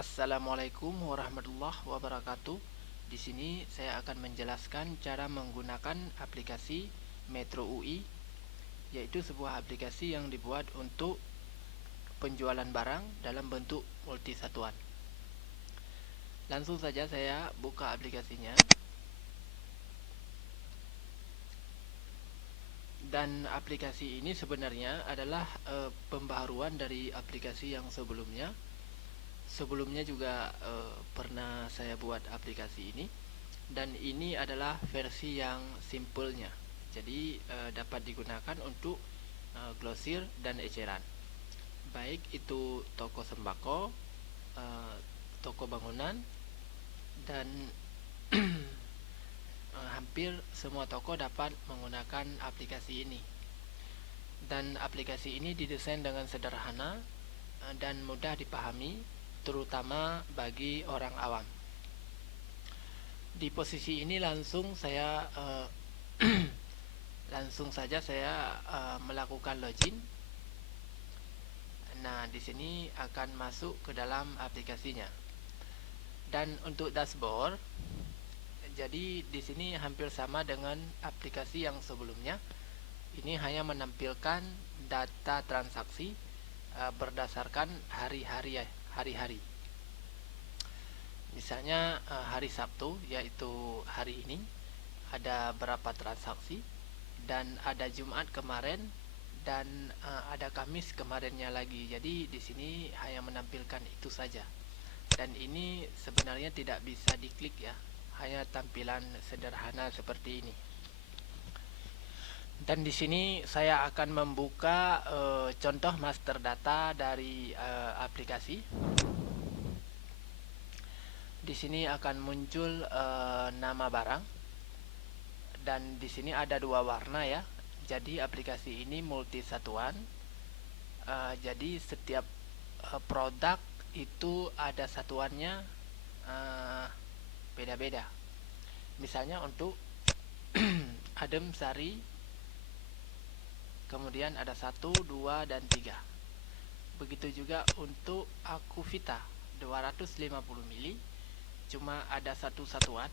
Assalamualaikum warahmatullahi wabarakatuh. Di sini saya akan menjelaskan cara menggunakan aplikasi Metro UI, yaitu sebuah aplikasi yang dibuat untuk penjualan barang dalam bentuk multisatuan. Langsung saja saya buka aplikasinya. Dan aplikasi ini sebenarnya adalah pembaharuan dari aplikasi yang sebelumnya. Sebelumnya juga pernah saya buat aplikasi ini, dan ini adalah versi yang simpelnya. Jadi dapat digunakan untuk grosir dan eceran, baik itu toko sembako, toko bangunan, dan hampir semua toko dapat menggunakan aplikasi ini. Dan aplikasi ini didesain dengan sederhana dan mudah dipahami, terutama bagi orang awam. Di posisi ini langsung saja saya melakukan login. Nah, di sini akan masuk ke dalam aplikasinya. Dan untuk dashboard, jadi di sini hampir sama dengan aplikasi yang sebelumnya. Ini hanya menampilkan data transaksi berdasarkan hari-hari. Misalnya hari Sabtu, yaitu hari ini, ada berapa transaksi, dan ada Jumat kemarin, dan ada Kamis kemarinnya lagi. Jadi di sini hanya menampilkan itu saja. Dan ini sebenarnya tidak bisa diklik ya, hanya tampilan sederhana seperti ini. Dan di sini saya akan membuka contoh master data dari aplikasi. Di sini akan muncul nama barang, dan di sini ada dua warna ya. Jadi aplikasi ini multisatuan. Jadi setiap produk itu ada satuannya beda-beda. Misalnya untuk Adem Sari, kemudian ada 1, 2, dan 3. Begitu juga untuk Akuvita 250 mili, cuma ada satu satuan.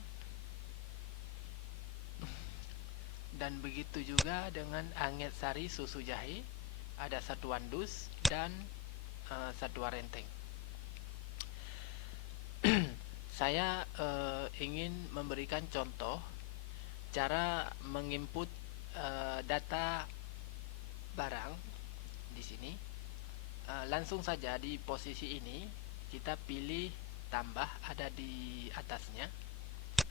Dan begitu juga dengan Anget Sari susu jahe, ada satuan dus dan satuan renteng. Saya ingin memberikan contoh cara menginput data barang di sini. Langsung saja di posisi ini kita pilih tambah, ada di atasnya,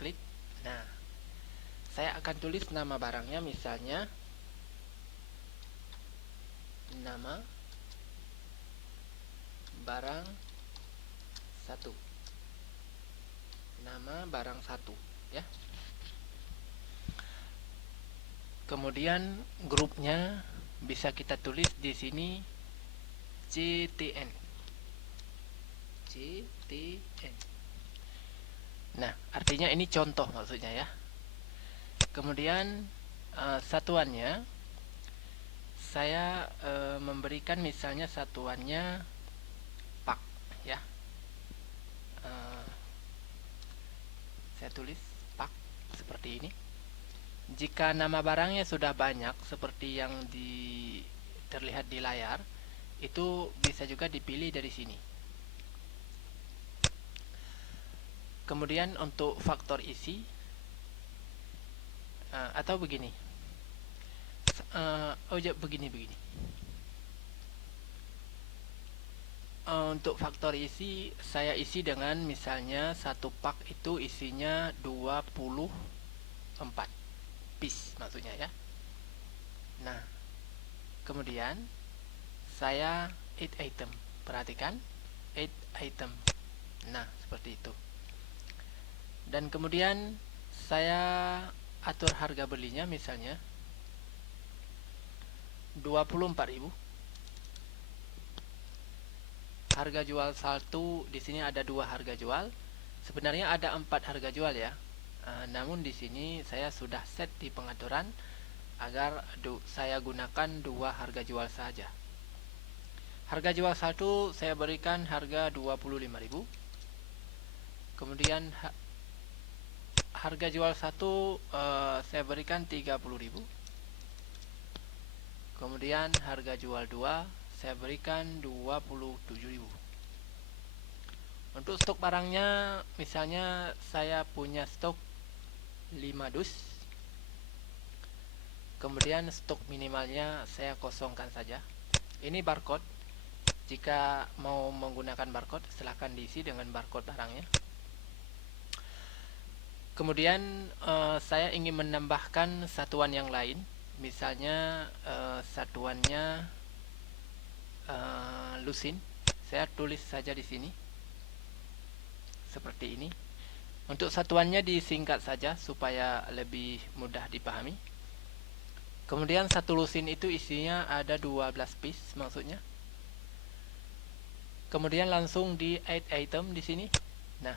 klik. Nah, saya akan tulis nama barangnya, misalnya nama barang 1, nama barang 1 ya. Kemudian grupnya bisa kita tulis di sini CTN. Nah, artinya ini contoh maksudnya ya. Kemudian satuannya saya memberikan misalnya satuannya pak ya. Saya tulis pak seperti ini. Jika nama barangnya sudah banyak seperti yang terlihat di layar, itu bisa juga dipilih dari sini. Kemudian untuk faktor isi, atau begini, begini. Untuk faktor isi, saya isi dengan misalnya satu pak itu isinya 24 piece maksudnya ya. Nah, kemudian saya add item. Perhatikan, add item. Nah, seperti itu. Dan kemudian saya atur harga belinya, misalnya 24.000. Harga jual saldo di sini ada 2 harga jual. Sebenarnya ada 4 harga jual ya. Namun di sini saya sudah set di pengaturan agar saya gunakan 2 harga jual saja. Harga jual saldo saya berikan harga 25.000. Kemudian harga jual 1 saya berikan 30.000. Kemudian harga jual 2 saya berikan 27.000. Untuk stok barangnya, misalnya saya punya stok 5 dus. Kemudian stok minimalnya saya kosongkan saja. Ini barcode. Jika mau menggunakan barcode, silahkan diisi dengan barcode barangnya. Kemudian saya ingin menambahkan satuan yang lain. Misalnya satuannya lusin. Saya tulis saja di sini seperti ini. Untuk satuannya disingkat saja supaya lebih mudah dipahami. Kemudian satu lusin itu isinya ada 12 piece maksudnya. Kemudian langsung di add item di sini. Nah,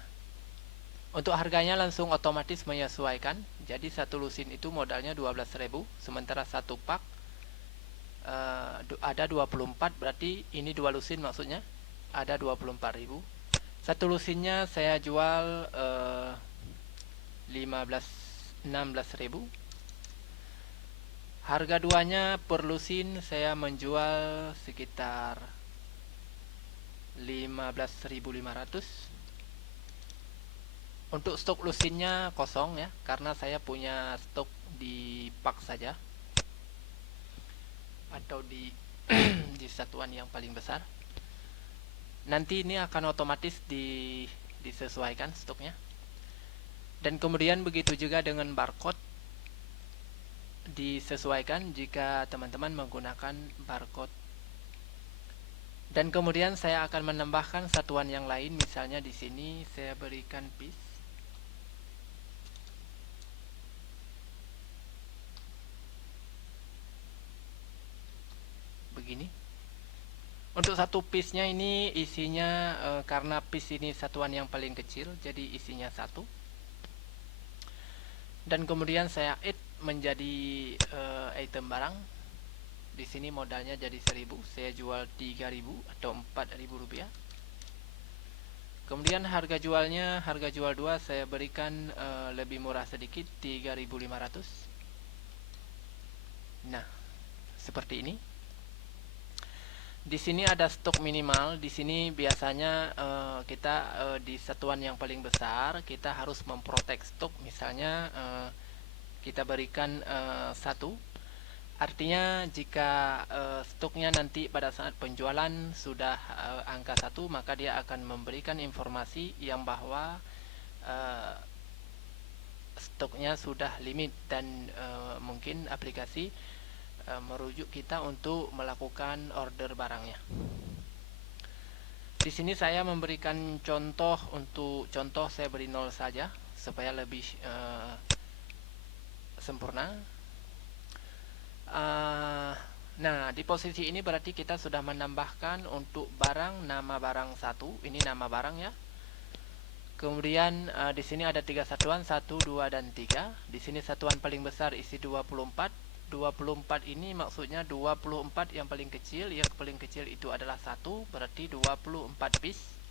untuk harganya langsung otomatis menyesuaikan. Jadi satu lusin itu modalnya 12.000, sementara satu pak ada 24, berarti ini 2 lusin maksudnya ada 24.000. Satu lusinnya saya jual 16.000. Harga duanya per lusin saya menjual sekitar 15.500. Untuk stok lusinnya kosong ya, karena saya punya stok di pak saja atau di di satuan yang paling besar. Nanti ini akan otomatis disesuaikan stoknya. Dan kemudian begitu juga dengan barcode, disesuaikan jika teman-teman menggunakan barcode. Dan kemudian saya akan menambahkan satuan yang lain, misalnya di sini saya berikan piece. Begini. Untuk satu piece-nya ini isinya karena piece ini satuan yang paling kecil, jadi isinya 1. Dan kemudian saya add menjadi item barang. Di sini modalnya jadi 1.000, saya jual 3.000 atau 4.000 rupiah. Kemudian harga jual 2 saya berikan lebih murah sedikit, 3.500. Nah, seperti ini. Di sini ada stok minimal. Di sini biasanya kita di satuan yang paling besar kita harus memprotek stok. Misalnya kita berikan 1. Artinya jika stoknya nanti pada saat penjualan sudah angka 1, maka dia akan memberikan informasi yang bahwa stoknya sudah limit, dan mungkin aplikasi merujuk kita untuk melakukan order barangnya. Di sini saya memberikan contoh. Untuk contoh saya beri 0 saja supaya lebih sempurna. Nah, di posisi ini berarti kita sudah menambahkan untuk barang nama barang 1. Ini nama barang ya. Kemudian di sini ada 3 satuan, 1, 2, dan 3. Di sini satuan paling besar isi 24. 24 ini maksudnya 24 yang paling kecil. Yang paling kecil itu adalah 1, berarti 24 piece.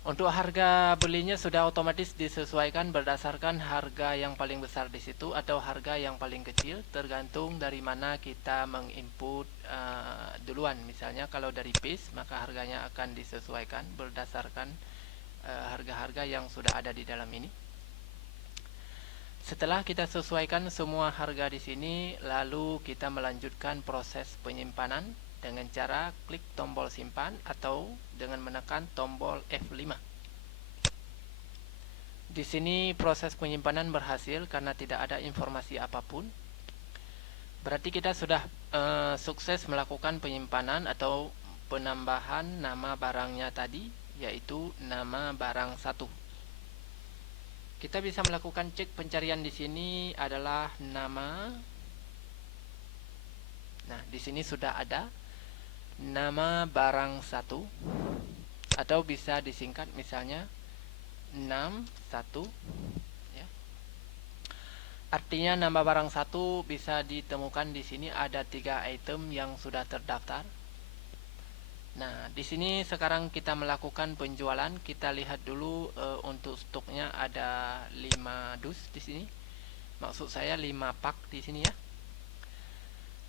Untuk harga belinya sudah otomatis disesuaikan berdasarkan harga yang paling besar di situ atau harga yang paling kecil, tergantung dari mana kita menginput duluan. Misalnya kalau dari piece, maka harganya akan disesuaikan berdasarkan harga-harga yang sudah ada di dalam ini. Setelah kita sesuaikan semua harga di sini, lalu kita melanjutkan proses penyimpanan dengan cara klik tombol simpan atau dengan menekan tombol F5. Di sini proses penyimpanan berhasil karena tidak ada informasi apapun. Berarti kita sudah sukses melakukan penyimpanan atau penambahan nama barangnya tadi, yaitu nama barang 1. Kita bisa melakukan cek pencarian di sini adalah nama. Nah, di sini sudah ada nama barang 1 atau bisa disingkat misalnya 61 ya. Artinya nama barang 1 bisa ditemukan di sini ada 3 item yang sudah terdaftar. Nah, di sini sekarang kita melakukan penjualan. Kita lihat dulu untuk stoknya ada 5 dus di sini. Maksud saya 5 pak di sini ya.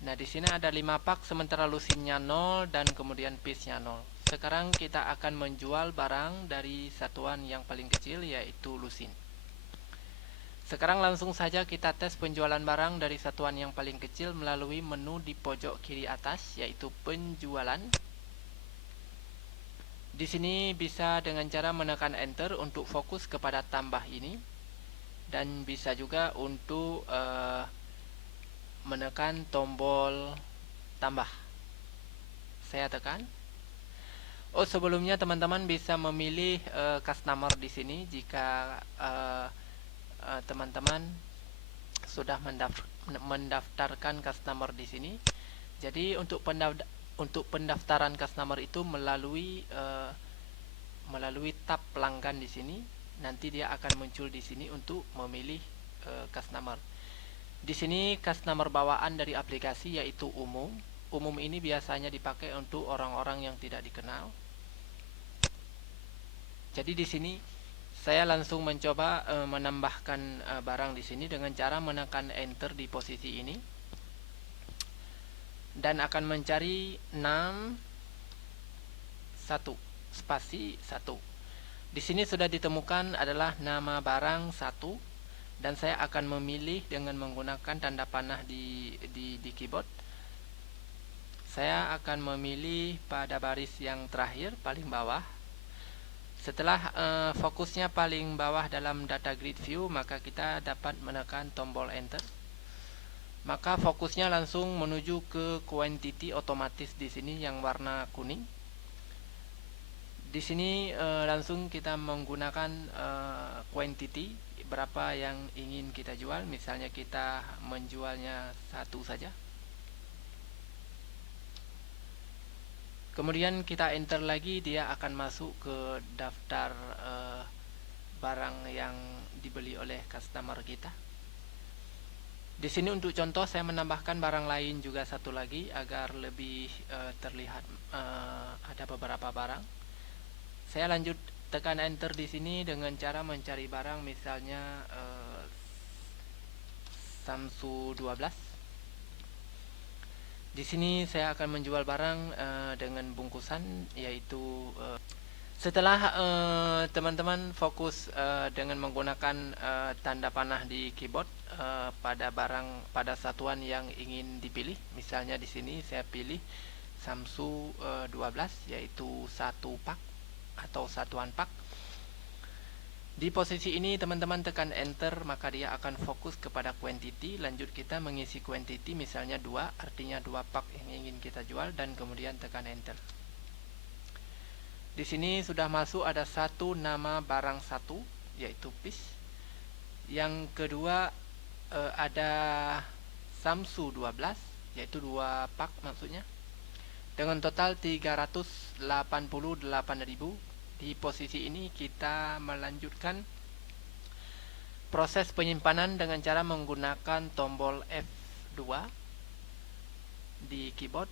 Nah, di sini ada 5 pak sementara lusinnya 0 dan kemudian piece-nya 0. Sekarang kita akan menjual barang dari satuan yang paling kecil yaitu lusin. Sekarang langsung saja kita tes penjualan barang dari satuan yang paling kecil melalui menu di pojok kiri atas yaitu penjualan. Di sini bisa dengan cara menekan enter untuk fokus kepada tambah ini, dan bisa juga untuk menekan tombol tambah. Saya tekan. Oh, sebelumnya teman-teman bisa memilih customer di sini jika teman-teman sudah mendaftarkan customer di sini. Jadi untuk pendaftaran customer itu melalui tab pelanggan di sini. Nanti dia akan muncul di sini untuk memilih customer. Di sini customer bawaan dari aplikasi yaitu umum. Umum ini biasanya dipakai untuk orang-orang yang tidak dikenal. Jadi di sini saya langsung mencoba menambahkan barang di sini dengan cara menekan enter di posisi ini dan akan mencari 61 spasi 1. Di sini sudah ditemukan adalah nama barang 1 dan saya akan memilih dengan menggunakan tanda panah di keyboard. Saya akan memilih pada baris yang terakhir paling bawah. Setelah fokusnya paling bawah dalam data grid view, maka kita dapat menekan tombol enter. Maka fokusnya langsung menuju ke quantity otomatis di sini yang warna kuning. Di sini langsung kita menggunakan quantity berapa yang ingin kita jual. Misalnya kita menjualnya 1 saja. Kemudian kita enter lagi, dia akan masuk ke daftar barang yang dibeli oleh customer kita. Di sini untuk contoh saya menambahkan barang lain juga 1 lagi agar lebih terlihat ada beberapa barang. Saya lanjut tekan enter di sini dengan cara mencari barang, misalnya Samsung 12. Di sini saya akan menjual barang dengan bungkusan yaitu setelah teman-teman fokus dengan menggunakan tanda panah di keyboard pada satuan yang ingin dipilih. Misalnya di sini saya pilih Samsung 12 yaitu 1 pak atau satuan pak. Di posisi ini teman-teman tekan enter, maka dia akan fokus kepada quantity. Lanjut kita mengisi quantity, misalnya 2, artinya 2 pak yang ingin kita jual, dan kemudian tekan enter. Di sini sudah masuk ada 1 nama barang 1 yaitu piece. Yang kedua ada Samsung 12 yaitu 2 pak maksudnya, dengan total 388.000. Di posisi ini kita melanjutkan proses penyimpanan dengan cara menggunakan tombol F2 di keyboard,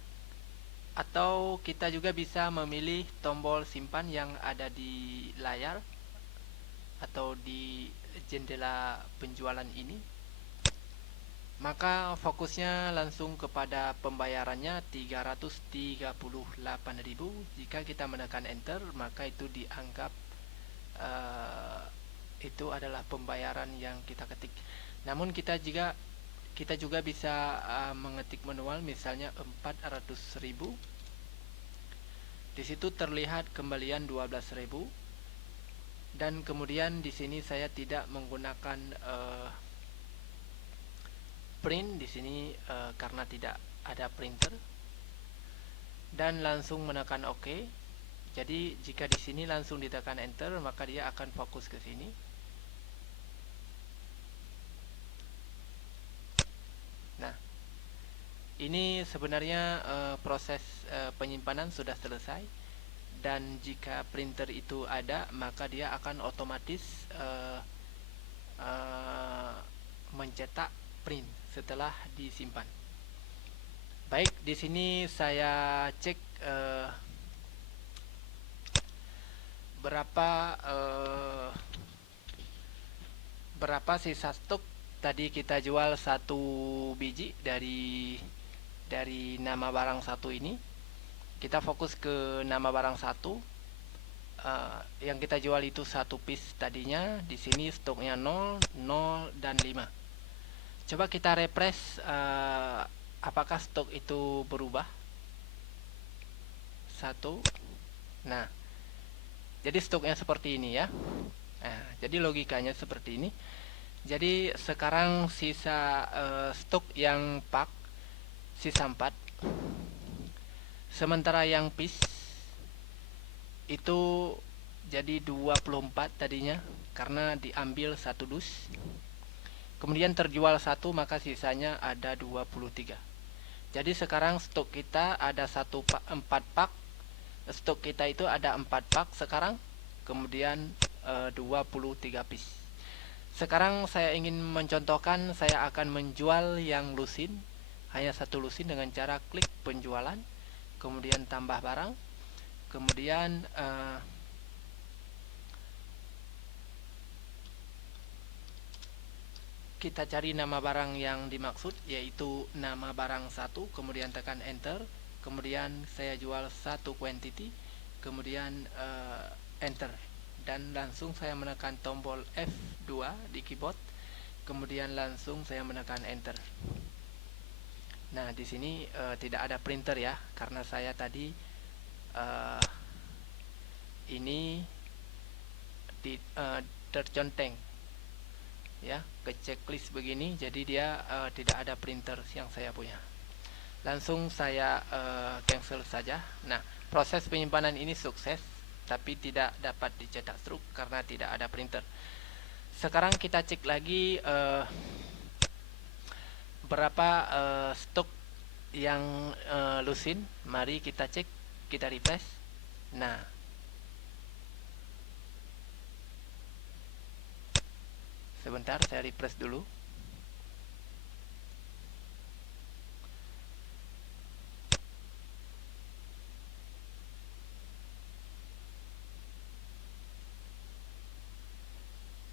atau kita juga bisa memilih tombol simpan yang ada di layar atau di jendela penjualan ini. Maka fokusnya langsung kepada pembayarannya 338.000. Jika kita menekan enter, maka itu dianggap itu adalah pembayaran yang kita ketik. Namun kita juga bisa mengetik manual, misalnya 400.000. Di situ terlihat kembalian 12.000. Dan kemudian di sini saya tidak menggunakan print di sini karena tidak ada printer, dan langsung menekan OK. Jadi jika di sini langsung ditekan enter, maka dia akan fokus ke sini. Nah, ini sebenarnya proses penyimpanan sudah selesai, dan jika printer itu ada, maka dia akan otomatis mencetak print setelah disimpan. Baik, di sini saya cek berapa sisa stok. Tadi kita jual satu biji dari nama barang satu ini. Kita fokus ke nama barang satu. Yang kita jual itu satu piece tadinya. Di sini stoknya 0, 0 dan 5. Coba kita refresh, apakah stok itu berubah. 1. Nah, jadi stoknya seperti ini ya. Nah, jadi logikanya seperti ini. Jadi sekarang sisa stok yang pak sisa 4. Sementara yang piece itu jadi 24 tadinya karena diambil satu dus. Kemudian terjual satu, maka sisanya ada 23. Jadi sekarang stok kita ada 4 pak. Stok kita itu ada 4 pak sekarang. Kemudian 23 piece. Sekarang saya ingin mencontohkan, saya akan menjual yang lusin, hanya satu lusin dengan cara klik penjualan, kemudian tambah barang, kemudian kita cari nama barang yang dimaksud, yaitu nama barang 1, kemudian tekan enter, kemudian saya jual satu quantity, kemudian enter, dan langsung saya menekan tombol F2 di keyboard, kemudian langsung saya menekan enter. Nah, di sini tidak ada printer ya, karena saya tadi ini terconteng ya ke checklist begini, jadi dia tidak ada printer yang saya punya. Langsung saya cancel saja. Nah, proses penyimpanan ini sukses, tapi tidak dapat dicetak struk karena tidak ada printer. Sekarang kita cek lagi berapa stok yang lusin. Mari kita cek, kita refresh. Nah, sebentar saya refresh dulu.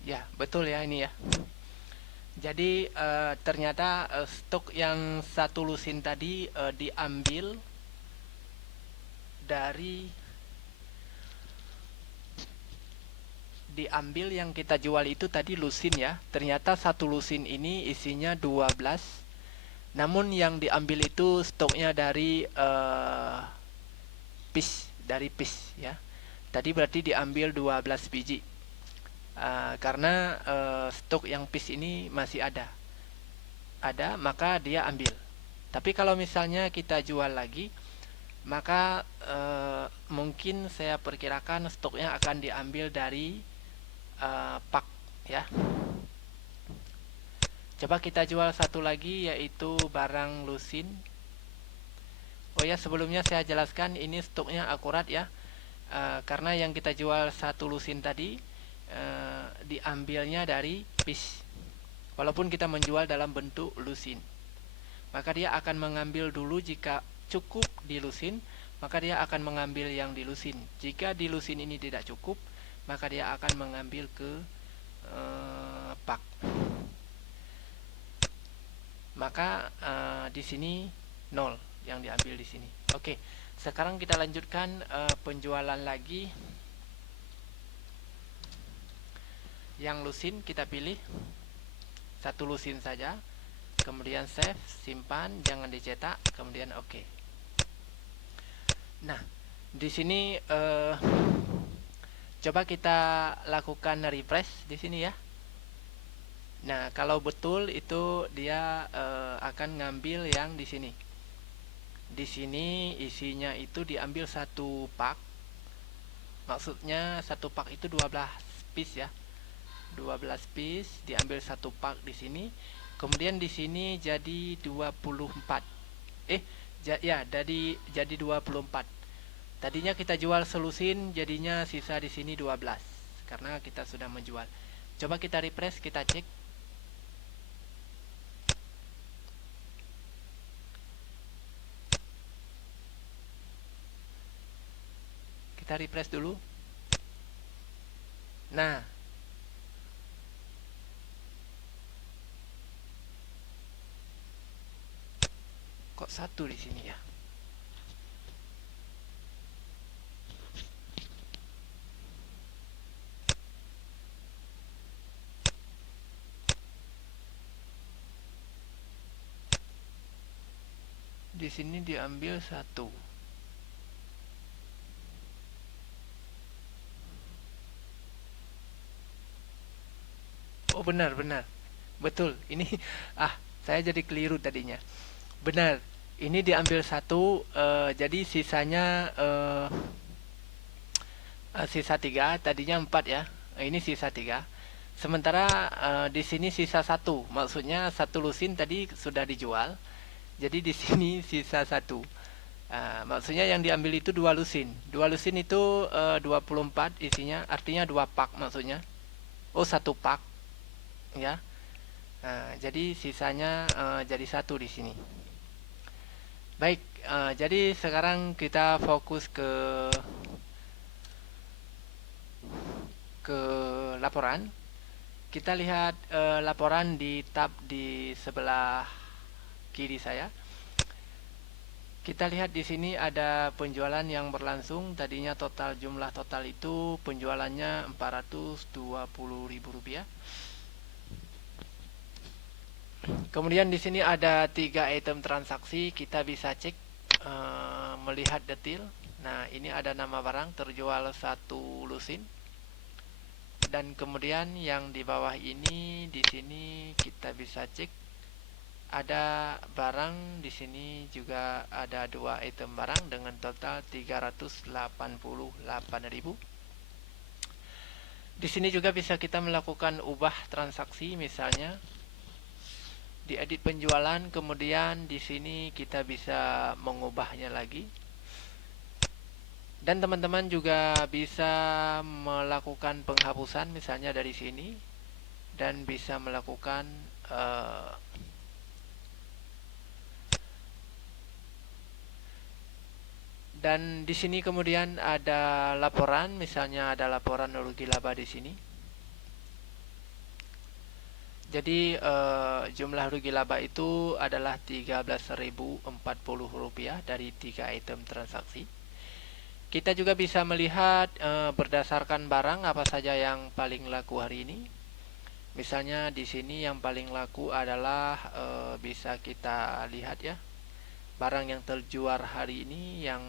Ya, betul ya ini ya. Jadi ternyata stok yang satu lusin tadi diambil yang kita jual itu tadi lusin ya. Ternyata satu lusin ini isinya 12. Namun yang diambil itu stoknya dari piece ya. Tadi berarti diambil 12 biji. Karena stok yang piece ini masih ada, maka dia ambil. Tapi kalau misalnya kita jual lagi, maka mungkin saya perkirakan stoknya akan diambil dari pak ya. Coba kita jual satu lagi, yaitu barang lusin. Oh ya, sebelumnya saya jelaskan ini stoknya akurat ya, karena yang kita jual satu lusin tadi diambilnya dari piece. Walaupun kita menjual dalam bentuk lusin, maka dia akan mengambil dulu. Jika cukup di lusin, maka dia akan mengambil yang di lusin. Jika di lusin ini tidak cukup, maka dia akan mengambil ke pak. Maka di sini 0 yang diambil di sini. Oke, sekarang kita lanjutkan penjualan lagi. Yang lusin kita pilih satu lusin saja, kemudian save, simpan, jangan dicetak, kemudian oke. Nah, di sini coba kita lakukan refresh di sini ya. Nah, kalau betul itu dia akan ngambil yang di sini. Di sini isinya itu diambil satu pak. Maksudnya satu pak itu 12 piece ya. 12 piece diambil satu pak di sini. Kemudian di sini jadi 24. Jadi 24. Tadinya kita jual selusin, jadinya sisa di sini 12 karena kita sudah menjual. Coba kita refresh, kita cek. Kita refresh dulu. Nah, kok satu di sini ya? Di sini diambil satu. Oh, benar, betul. Ini saya jadi keliru tadinya. Benar, ini diambil satu, jadi sisanya sisa tiga. Tadinya empat ya. Ini sisa tiga. Sementara di sini sisa satu. Maksudnya satu lusin tadi sudah dijual. Jadi di sini sisa satu. Maksudnya yang diambil itu dua lusin. Dua lusin itu 24 isinya, artinya dua pak maksudnya. Oh, satu pak ya. Jadi sisanya jadi satu di sini. Baik, jadi sekarang kita fokus ke laporan. Kita lihat laporan di tab di sebelah kiri saya. Kita lihat di sini ada penjualan yang berlangsung. Tadinya jumlah total itu penjualannya Rp420.000. Kemudian di sini ada 3 item transaksi. Kita bisa cek melihat detail. Nah, ini ada nama barang terjual satu lusin. Dan kemudian yang di bawah ini, di sini kita bisa cek ada barang. Di sini juga ada 2 item barang dengan total 388.000. Di sini juga bisa kita melakukan ubah transaksi, misalnya di edit penjualan, kemudian di sini kita bisa mengubahnya lagi. Dan teman-teman juga bisa melakukan penghapusan misalnya dari sini, dan bisa melakukan dan di sini kemudian ada laporan, misalnya ada laporan rugi laba di sini. Jadi jumlah rugi laba itu adalah Rp13.040 dari 3 item transaksi. Kita juga bisa melihat berdasarkan barang apa saja yang paling laku hari ini. Misalnya di sini yang paling laku adalah bisa kita lihat ya, barang yang terjual hari ini yang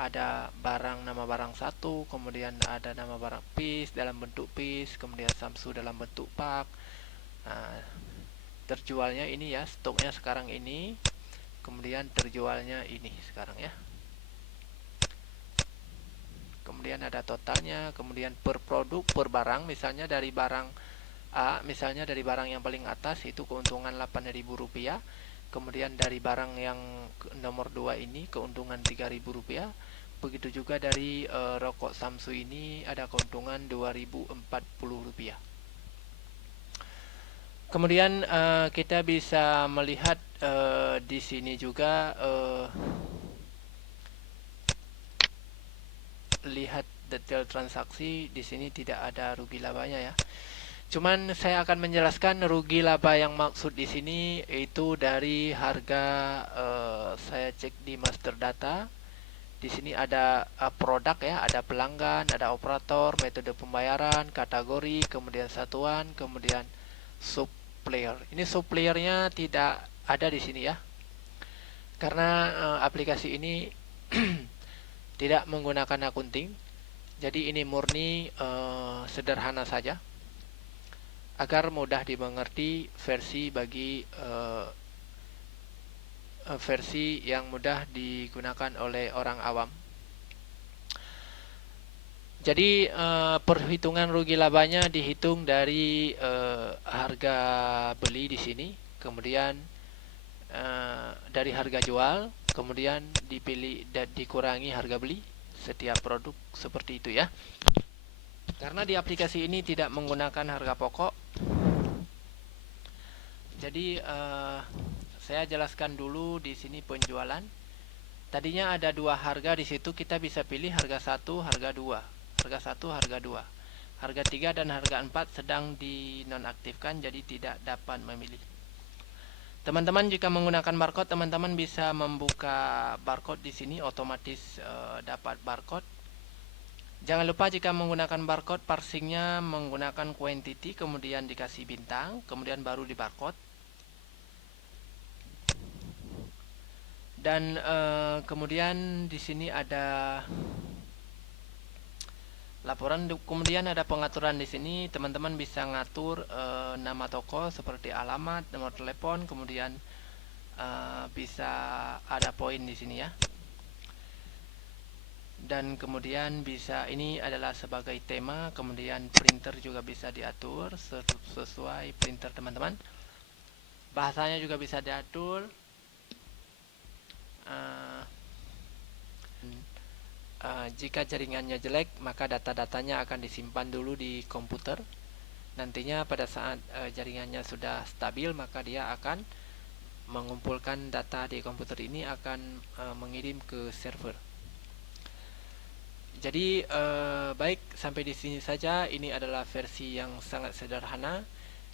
ada barang nama barang 1, kemudian ada nama barang piece dalam bentuk piece, kemudian Samsu dalam bentuk pak. Nah, terjualnya ini ya, stoknya sekarang ini, kemudian terjualnya ini sekarang ya. Kemudian ada totalnya, kemudian per produk, per barang, misalnya dari barang A, misalnya dari barang yang paling atas itu keuntungan Rp8.000. Kemudian dari barang yang nomor 2 ini keuntungan Rp3.000. Begitu juga dari rokok Samsu ini ada keuntungan Rp2.040. Kemudian kita bisa melihat di sini juga lihat detail transaksi. Di sini tidak ada rugi labanya ya. Cuman saya akan menjelaskan rugi laba yang maksud di sini itu dari harga. Saya cek di master data. Di sini ada produk ya, ada pelanggan, ada operator, metode pembayaran, kategori, kemudian satuan, kemudian supplier. Ini suppliernya tidak ada di sini ya, karena aplikasi ini tidak menggunakan akunting. Jadi ini murni sederhana saja, agar mudah dimengerti versi bagi versi yang mudah digunakan oleh orang awam. Jadi perhitungan rugi labanya dihitung dari harga beli di sini, kemudian dari harga jual, kemudian dipilih dan dikurangi harga beli setiap produk, seperti itu ya. Karena di aplikasi ini tidak menggunakan harga pokok, jadi saya jelaskan dulu di sini penjualan. Tadinya ada 2 harga di situ, kita bisa pilih harga 1, harga 2, harga 1, harga 2. Harga 3 dan harga 4 sedang dinonaktifkan, jadi tidak dapat memilih. Teman-teman jika menggunakan barcode, teman-teman bisa membuka barcode di sini, otomatis dapat barcode. Jangan lupa jika menggunakan barcode, parsingnya menggunakan quantity, kemudian dikasih bintang, kemudian baru di barcode. Dan kemudian di sini ada laporan, kemudian ada pengaturan di sini. Teman-teman bisa ngatur nama toko seperti alamat, nomor telepon, kemudian bisa ada poin di sini ya. Dan kemudian bisa, ini adalah sebagai tema, kemudian printer juga bisa diatur sesuai printer teman-teman. Bahasanya juga bisa diatur. Jika jaringannya jelek, maka data-datanya akan disimpan dulu di komputer. Nantinya pada saat jaringannya sudah stabil, maka dia akan mengumpulkan data di komputer ini, akan mengirim ke server. Jadi baik, sampai di sini saja. Ini adalah versi yang sangat sederhana.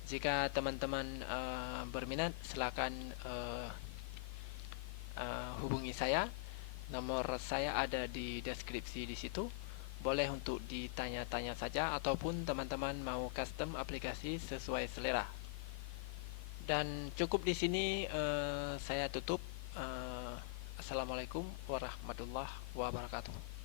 Jika teman-teman berminat, silakan hubungi saya. Nomor saya ada di deskripsi di situ. Boleh untuk ditanya-tanya saja, ataupun teman-teman mau custom aplikasi sesuai selera. Dan cukup di sini, saya tutup. Assalamualaikum warahmatullahi wabarakatuh.